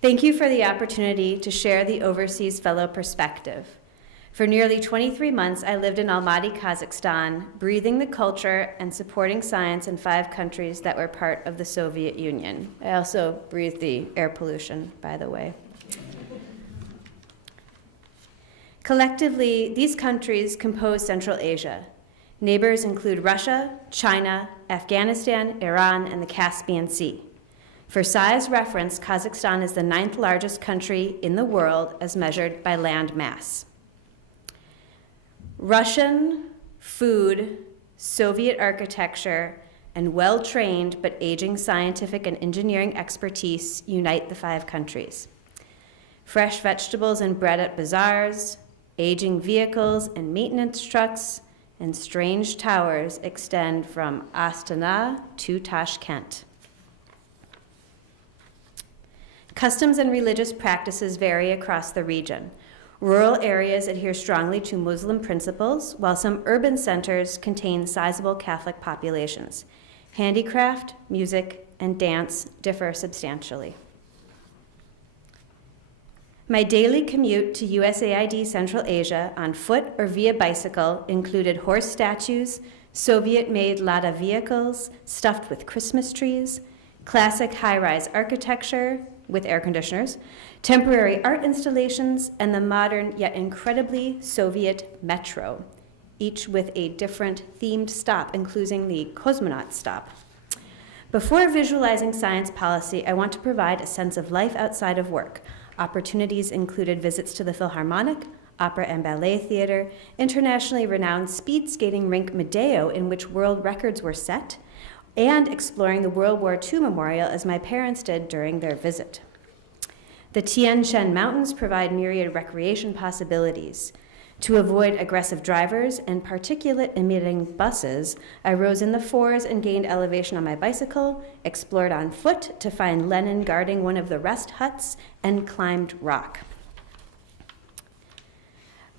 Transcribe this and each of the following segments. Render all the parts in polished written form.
Thank you for the opportunity to share the Overseas Fellow perspective. For nearly 23 months, I lived in Almaty, Kazakhstan, breathing the culture and supporting science in 5 countries that were part of the Soviet Union. I also breathed the air pollution, by the way. Collectively, these countries compose Central Asia. Neighbors include Russia, China, Afghanistan, Iran, and the Caspian Sea. For size reference, Kazakhstan is the 9th largest country in the world as measured by land mass. Russian, food, Soviet architecture, and well-trained but aging scientific and engineering expertise unite the 5 countries. Fresh vegetables and bread at bazaars, aging vehicles and maintenance trucks, and strange towers extend from Astana to Tashkent. Customs and religious practices vary across the region. Rural areas adhere strongly to Muslim principles, while some urban centers contain sizable Catholic populations. Handicraft, music, and dance differ substantially. My daily commute to USAID Central Asia on foot or via bicycle included horse statues, Soviet-made Lada vehicles stuffed with Christmas trees, classic high-rise architecture with air conditioners, temporary art installations, and the modern yet incredibly Soviet metro, each with a different themed stop, including the cosmonaut stop. Before visualizing science policy, I want to provide a sense of life outside of work. Opportunities included visits to the Philharmonic, Opera and Ballet Theater, internationally renowned speed skating rink Medeo, in which world records were set, and exploring the World War II Memorial as my parents did during their visit. The Tian Shan Mountains provide myriad recreation possibilities. To avoid aggressive drivers and particulate-emitting buses, I rose in the 4s and gained elevation on my bicycle, explored on foot to find Lenin guarding one of the rest huts, and climbed rock.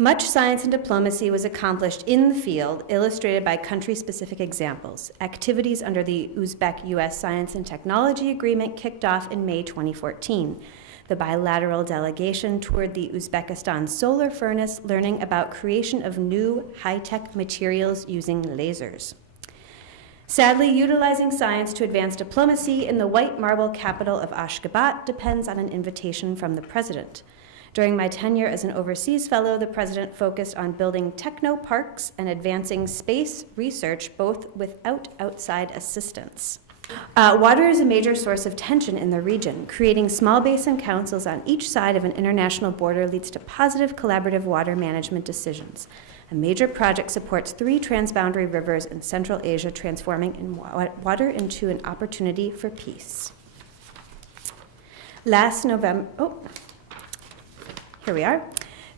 Much science and diplomacy was accomplished in the field, illustrated by country-specific examples. Activities under the Uzbek-US Science and Technology Agreement kicked off in May 2014. The bilateral delegation toured the Uzbekistan solar furnace, learning about creation of new high-tech materials using lasers. Sadly, utilizing science to advance diplomacy in the white marble capital of Ashgabat depends on an invitation from the president. During my tenure as an overseas fellow, the president focused on building techno-parks and advancing space research, both without outside assistance. Water is a major source of tension in the region. Creating small basin councils on each side of an international border leads to positive collaborative water management decisions. A major project supports 3 transboundary rivers in Central Asia, transforming water into an opportunity for peace. Last November, here we are.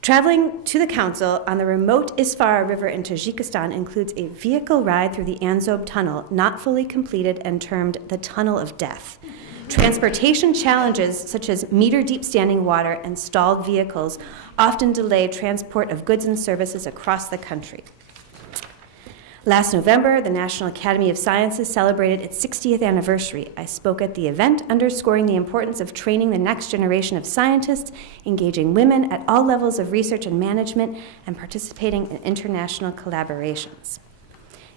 Traveling to the council on the remote Isfara River in Tajikistan includes a vehicle ride through the Anzob Tunnel, not fully completed and termed the Tunnel of Death. Transportation challenges such as meter-deep standing water and stalled vehicles often delay transport of goods and services across the country. Last November, the National Academy of Sciences celebrated its 60th anniversary. I spoke at the event, underscoring the importance of training the next generation of scientists, engaging women at all levels of research and management, and participating in international collaborations.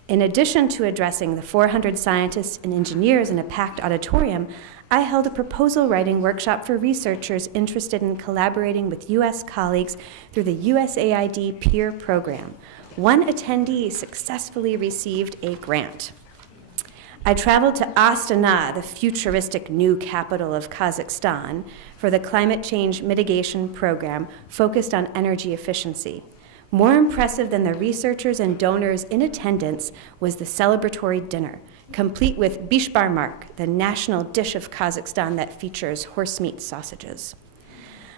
In addition to addressing the 400 scientists and engineers in a packed auditorium, I held a proposal writing workshop for researchers interested in collaborating with U.S. colleagues through the USAID peer program. One attendee successfully received a grant. I traveled to Astana, the futuristic new capital of Kazakhstan, for the climate change mitigation program focused on energy efficiency. More impressive than the researchers and donors in attendance was the celebratory dinner, complete with bishbarmak, the national dish of Kazakhstan that features horse meat sausages.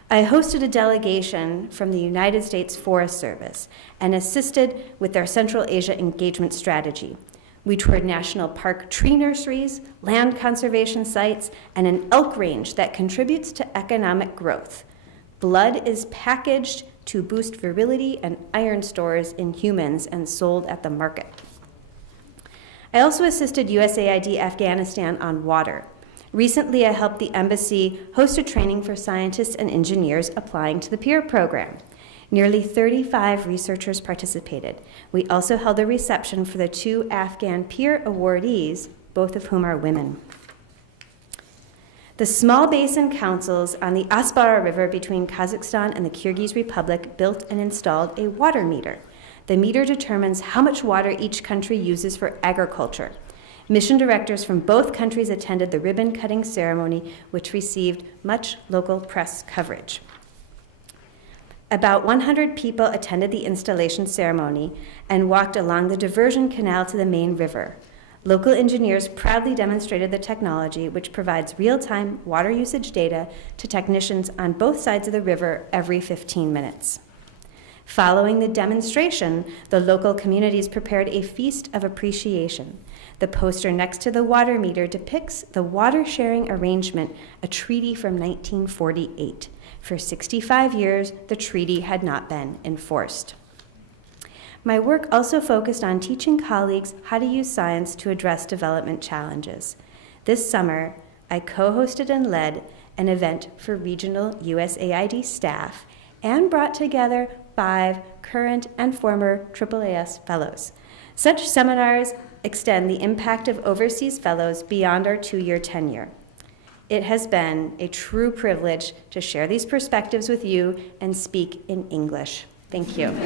I hosted a delegation from the United States Forest Service and assisted with their Central Asia engagement strategy. We toured national park tree nurseries, land conservation sites, and an elk range that contributes to economic growth. Blood is packaged to boost virility and iron stores in humans and sold at the market. I also assisted USAID Afghanistan on water. Recently, I helped the embassy host a training for scientists and engineers applying to the peer program. Nearly 35 researchers participated. We also held a reception for the 2 Afghan peer awardees, both of whom are women. The small basin councils on the Aspara River between Kazakhstan and the Kyrgyz Republic built and installed a water meter. The meter determines how much water each country uses for agriculture. Mission directors from both countries attended the ribbon-cutting ceremony, which received much local press coverage. About 100 people attended the installation ceremony and walked along the diversion canal to the main river. Local engineers proudly demonstrated the technology, which provides real-time water usage data to technicians on both sides of the river every 15 minutes. Following the demonstration, the local communities prepared a feast of appreciation. The poster next to the water meter depicts the water-sharing arrangement, a treaty from 1948. For 65 years, the treaty had not been enforced. My work also focused on teaching colleagues how to use science to address development challenges. This summer, I co-hosted and led an event for regional USAID staff and brought together 5 current and former AAAS Fellows. Such seminars extend the impact of overseas fellows beyond our 2-year tenure. It has been a true privilege to share these perspectives with you and speak in English. Thank you.